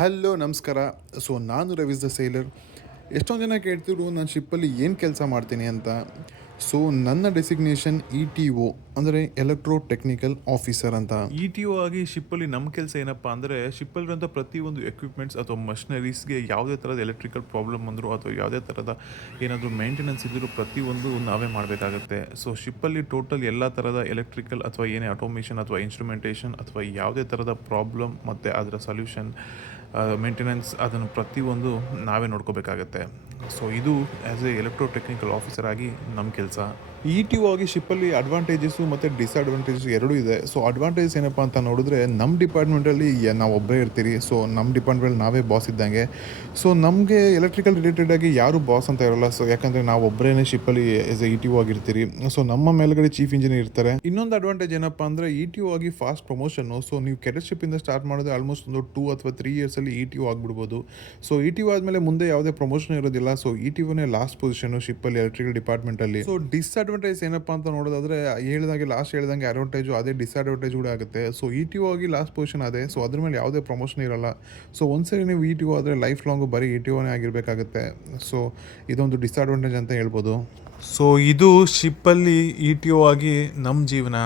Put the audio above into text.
Hello ನಮಸ್ಕಾರ. ನಾನು Ravi's the seller. ಎಷ್ಟೊಂದು ಜನ ಕೇಳ್ತಿದ್ರು ನಾನು ಶಿಪ್ಪಲ್ಲಿ ಏನು ಕೆಲಸ ಮಾಡ್ತೀನಿ ಅಂತ. ನನ್ನ ಡೆಸಿಗ್ನೇಷನ್ ETO ಅಂದರೆ ಎಲೆಕ್ಟ್ರೋ ಟೆಕ್ನಿಕಲ್ ಆಫೀಸರ್ ಅಂತ. ETO ಆಗಿ ಶಿಪ್ಪಲ್ಲಿ ನಮ್ಮ ಕೆಲಸ ಏನಪ್ಪ ಅಂದರೆ ಶಿಪ್ಪಲ್ಲಿರುವಂಥ ಪ್ರತಿಯೊಂದು ಎಕ್ವಿಪ್ಮೆಂಟ್ಸ್ ಅಥವಾ ಮಷಿನರೀಸ್ಗೆ ಯಾವುದೇ ಥರದ ಎಲೆಕ್ಟ್ರಿಕಲ್ ಪ್ರಾಬ್ಲಮ್ ಬಂದರೂ ಅಥವಾ ಯಾವುದೇ ಥರದ ಏನಾದರೂ ಮೇಂಟೆನೆನ್ಸ್ ಇದ್ದರೂ ಪ್ರತಿಯೊಂದು ನಾವೇ ಮಾಡಬೇಕಾಗುತ್ತೆ. ಶಿಪ್ಪಲ್ಲಿ ಟೋಟಲ್ ಎಲ್ಲ ಥರದ ಎಲೆಕ್ಟ್ರಿಕಲ್ ಅಥವಾ ಏನೇ ಆಟೋಮೇಷನ್ ಅಥವಾ ಇನ್ಸ್ಟ್ರುಮೆಂಟೇಷನ್ ಅಥವಾ ಯಾವುದೇ ಥರದ ಪ್ರಾಬ್ಲಮ್ ಮತ್ತು ಅದರ ಸೊಲ್ಯೂಷನ್ ಮೇಂಟೆನೆನ್ಸ್ ಅದನ್ನು ಪ್ರತಿಯೊಂದು ನಾವೇ ನೋಡ್ಕೋಬೇಕಾಗತ್ತೆ. ಇದು as A electro technical officer ಆಗಿ ನಮ್ಮ ಕೆಲಸ. ETO ಆಗಿ ಶಿಪ್ಪಲ್ಲಿ ಅಡ್ವಾಂಟೇಜಸ್ಸು ಮತ್ತು ಡಿಸ್ಅಡ್ವಾಂಟೇಜಸ್ ಎರಡೂ ಇದೆ. ಅಡ್ವಾಂಟೇಜಸ್ ಏನಪ್ಪ ಅಂತ ನೋಡಿದ್ರೆ ನಮ್ಮ ಡಿಪಾರ್ಟ್ಮೆಂಟಲ್ಲಿ ನಾವು ಒಬ್ಬರೇ ಇರ್ತೀರಿ. ನಮ್ಮ ಡಿಪಾರ್ಟ್ಮೆಂಟಲ್ಲಿ ನಾವೇ ಬಾಸ್ ಇದ್ದಂಗೆ. ನಮಗೆ ಎಲೆಕ್ಟ್ರಿಕಲ್ ರಿಲೇಟೆಡಾಗಿ ಯಾರೂ ಬಾಸ್ ಅಂತ ಇರೋಲ್ಲ. ಯಾಕಂದರೆ ನಾವು ಒಬ್ಬರೇ ಶಿಪ್ಪಲ್ಲಿ ಆಸ್ ಎ ETO ಆಗಿರ್ತೀರಿ. ನಮ್ಮ ಮೇಲ್ಗಡೆ ಚೀಫ್ ಇಂಜಿನಿಯರ್ ಇರ್ತಾರೆ. ಇನ್ನೊಂದು ಅಡ್ವಾಂಟೇಜ್ ಏನಪ್ಪ ಅಂದರೆ ETO ಆಗಿ ಫಾಸ್ಟ್ ಪ್ರಮೋಷನ್ನು. ನೀವು ಕೆಡೆಟ್ಶಿಪ್ಪಿಂದ ಸ್ಟಾರ್ಟ್ ಮಾಡಿದ್ರೆ ಆಲ್ಮೋಸ್ಟ್ ಒಂದು 2 ಅಥವಾ 3 ಇಯರ್ಸಲ್ಲಿ ETO ಆಗಿಬಿಡ್ಬೋದು. ETO ಆದಮೇಲೆ ಮುಂದೆ ಯಾವುದೇ ಪ್ರಮೋಷನ್ ಇರೋದಿಲ್ಲ. ETOನೇ ಲಾಸ್ಟ್ ಪೊಸಿಷನ್ನು ಶಿಪ್ಪಲ್ಲಿ ಎಲೆಕ್ಟ್ರಿಕಲ್ ಡಿಪಾರ್ಟ್ಮೆಂಟಲ್ಲಿ. ಡಿಸ್ಅಡ್ವಾಂಟೇಜ್ ಏನಪ್ಪ ಅಂತ ನೋಡೋದಾದ್ರೆ ಹೇಳ್ದಂಗೆ ಅಡ್ವಾಂಟೇಜು ಅದೇ ಡಿಸ್ಅಡ್ವಾಂಟೇಜ್ ಕೂಡ ಆಗುತ್ತೆ. ETO ಆಗಿ ಲಾಸ್ಟ್ ಪೊಸಿಷನ್ ಅದೇ. ಅದ್ರ ಮೇಲೆ ಯಾವುದೇ ಪ್ರಮೋಷನ್ ಇರಲ್ಲ. ಒಂದ್ಸರಿ ನೀವು ETO ಆದರೆ ಲೈಫ್ ಲಾಂಗು ಬರೀ ETOನೇ ಆಗಿರಬೇಕಾಗುತ್ತೆ. ಇದೊಂದು ಡಿಸ್ಅಡ್ವಾಂಟೇಜ್ ಅಂತ ಹೇಳ್ಬೋದು. ಇದು ಶಿಪ್ಪಲ್ಲಿ ETO ಆಗಿ ನಮ್ಮ ಜೀವನ.